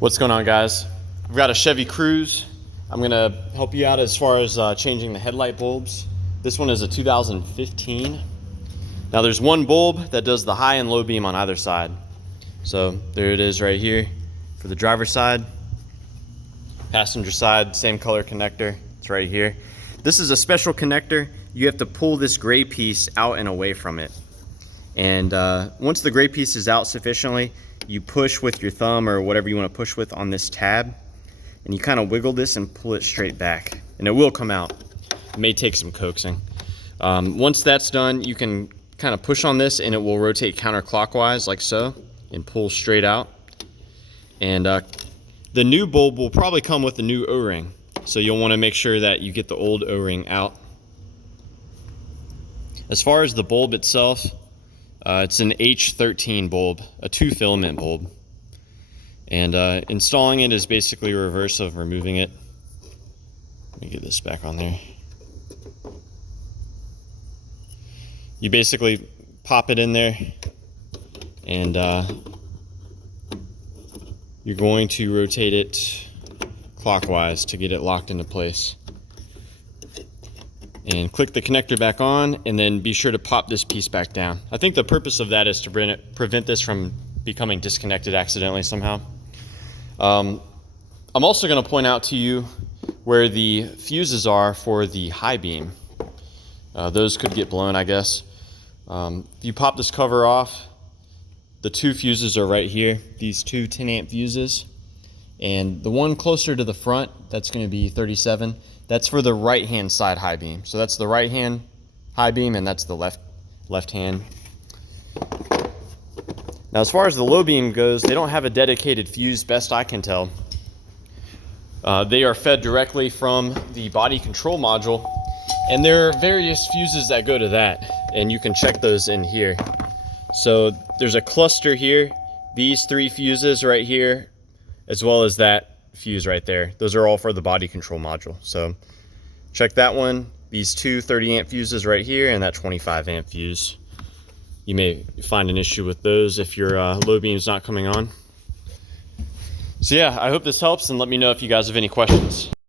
What's going on, guys? I've got a Chevy Cruze. I'm gonna help you out as far as changing the headlight bulbs. This one is a 2015. Now there's one bulb that does the high and low beam on either side. So there it is right here for the driver's side. Passenger side, same color connector. It's right here. This is a special connector. You have to pull this gray piece out and away from it. And once the gray piece is out sufficiently, you push with your thumb or whatever you want to push with on this tab, and you kind of wiggle this and pull it straight back, and it will come out. It may take some coaxing. Once that's done, you can kind of push on this and it will rotate counterclockwise like so and pull straight out. And the new bulb will probably come with a new O-ring, so you'll want to make sure that you get the old O-ring out. As far as the bulb itself, it's an H13 bulb, a 2-filament bulb. And installing it is basically a reverse of removing it. Let me get this back on there. You basically pop it in there, and you're going to rotate it clockwise to get it locked into place. And click the connector back on, and then be sure to pop this piece back down. I think the purpose of that is to prevent this from becoming disconnected accidentally somehow. I'm also going to point out to you where the fuses are for the high beam. Those could get blown, I guess. If you pop this cover off, the two fuses are right here, these two 10-amp fuses. And the one closer to the front, that's going to be 37. That's for the right-hand side high beam. So that's the right-hand high beam, and that's the left hand. Now, as far as the low beam goes, they don't have a dedicated fuse, best I can tell. They are fed directly from the body control module, and there are various fuses that go to that, and you can check those in here. So there's a cluster here, these 3 fuses right here, as well as that fuse right there. Those are all for the body control module. So check that one, these two 30-amp fuses right here, and that 25-amp fuse. You may find an issue with those if your low beam's not coming on. So yeah, I hope this helps, and let me know if you guys have any questions.